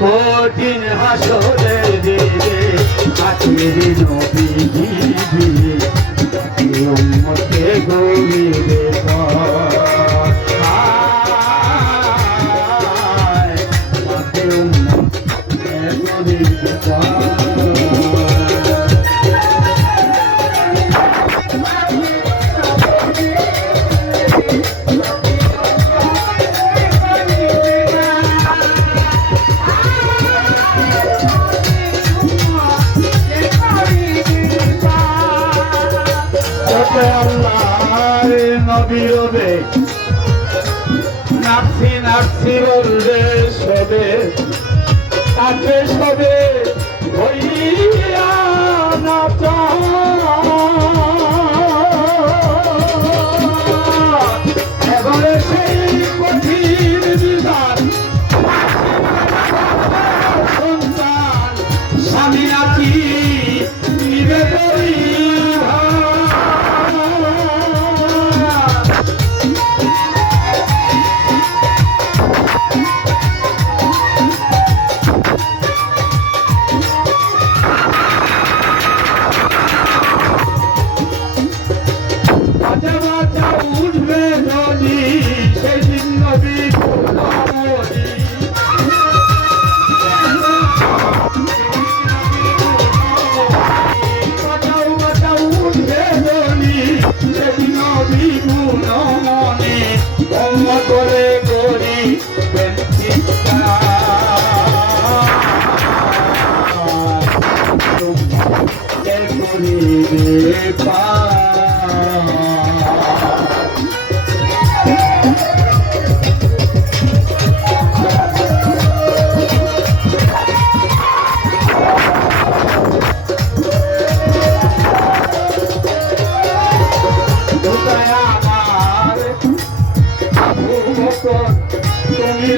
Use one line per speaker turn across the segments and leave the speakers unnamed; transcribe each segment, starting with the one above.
কঠিন হাসরে দিনে আখির নবী দিবে উম্মতে গরিবে নবী নাচি নাফসি বলবে সবে। কাছে সবে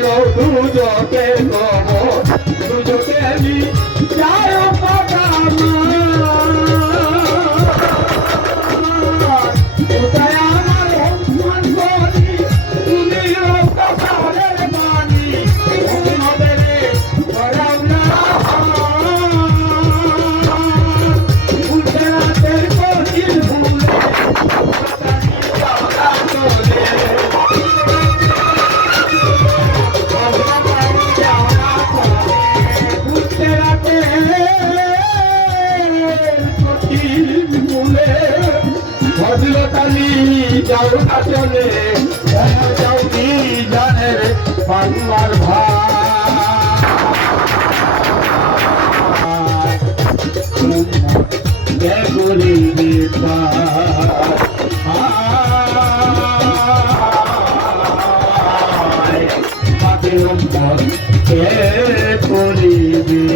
দুজকে গব দুজকে আমি যায় ভদ্রতালি যাও না যাও কি জানে রে বাংলার ভাই পায় মাকে কে করিবে